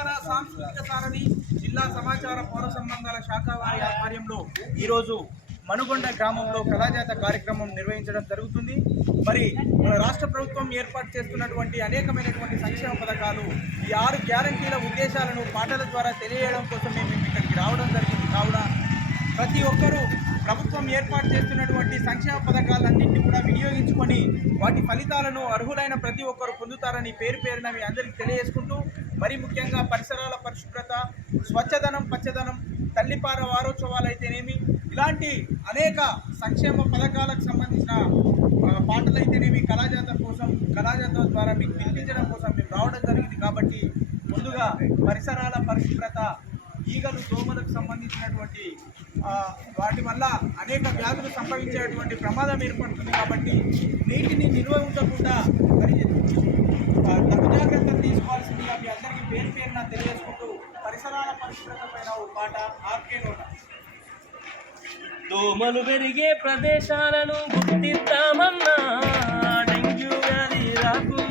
తెలంగాణ సాంస్కృతిక సారథి జిల్లా సమాచార పౌర సంబంధాల శాఖ వారి ఆధ్వర్యంలో ఈరోజు మనుగొండ గ్రామంలో కళాజాత కార్యక్రమం నిర్వహించడం జరుగుతుంది. మరి మన రాష్ట్ర ప్రభుత్వం ఏర్పాటు చేస్తున్నటువంటి అనేకమైనటువంటి సంక్షేమ పథకాలు, ఈ 6 గ్యారంటీల ఉద్దేశాలను పాటల ద్వారా తెలియజేయడం కోసం మేము ఇక్కడికి రావడం జరిగింది. కావున ప్రతి ఒక్కరూ ప్రభుత్వం ఏర్పాటు చేస్తున్నటువంటి సంక్షేమ పథకాలన్నింటినీ కూడా వినియోగించుకొని వాటి ఫలితాలను అర్హులైన ప్రతి ఒక్కరు పొందుతారని పేరున మీ అందరికీ తెలియజేసుకుంటూ, మరి ముఖ్యంగా పరిసరాల పరిశుభ్రత, స్వచ్ఛదనం, పచ్చదనం, తల్లిపార వారోత్సవాలు అయితేనేమి, ఇలాంటి అనేక సంక్షేమ పథకాలకు సంబంధించిన పాటలు అయితేనేమి కళాజాత ద్వారా మీకు వినిపించడం కోసం మేము రావడం జరిగింది. కాబట్టి ముందుగా పరిసరాల పరిశుభ్రత, ఈగలు దోమలకు సంబంధించినటువంటి వాటి వల్ల అనేక వ్యాధులు సంభవించేటువంటి ప్రమాదం ఏర్పడుతుంది. కాబట్టి నీటిని నిల్వ ఉంచకుండా మరి తగు జాగ్రత్తలు తీసుకోవాల్సిందిగా మీ అందరికీ పేరున తెలియజేసుకుంటూ, పరిసరాల పరిశుభ్రత పైన ఓ పాట ఆర్కే నోట. దోమలు పెరిగే ప్రదేశాలను గుర్తిద్దామన్నా, డెంగ్యూ వ్యాధి రాకుండా